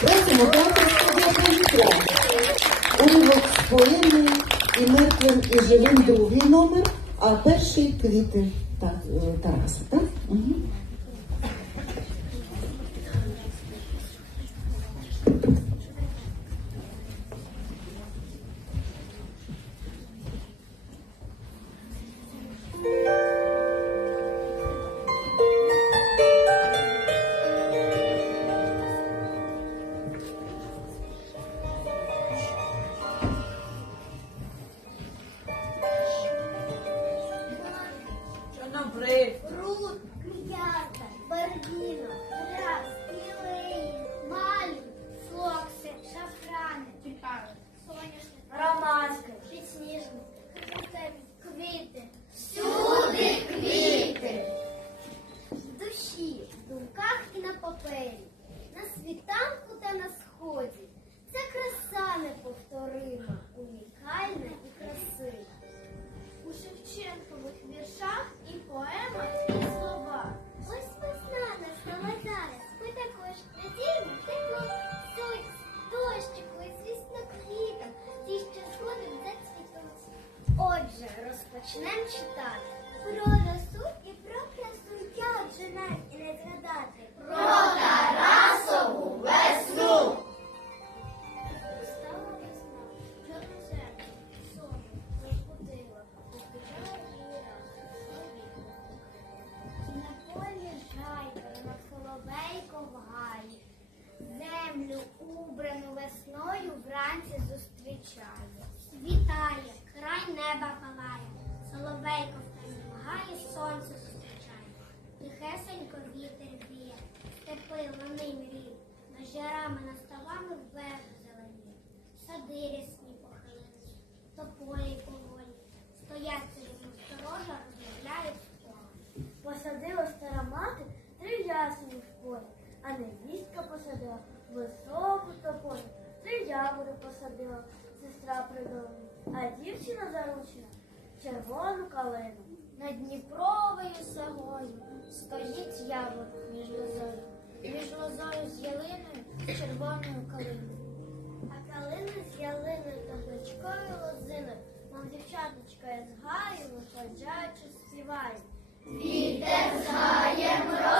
Просимо студія повітря. Уривок з поеми і мертвим, і живим другий номер, а перший квіти е, Тараса, так? Угу. Розпочнемо читати. Про росу і про красу як же нам і не згадати. Про Тарасову весну! Стала весна, розбудила, розпочала її раз. На полі жайка, на соловейко в гаї, землю убрану весною вранці зустрічає. Вітає, жарами над ставами вверх зелені. Сади рясні похилені, тополі поволі, стоять собі насторожа, розмовляють в полі. Посадила стара мати три ясені в полі, а невістка посадила високу тополю, три ягоди посадила, сестра придала, а дівчина заручена червону калину. Над Дніпровою сагою стоїть яблук між лозою, між лозою з ялиною червоною калиною. А калина з ялиною та дочкою лозиною, мов дівчаточка з гаю, виходжаючи, співає. Вітер з гаєм розмовляє,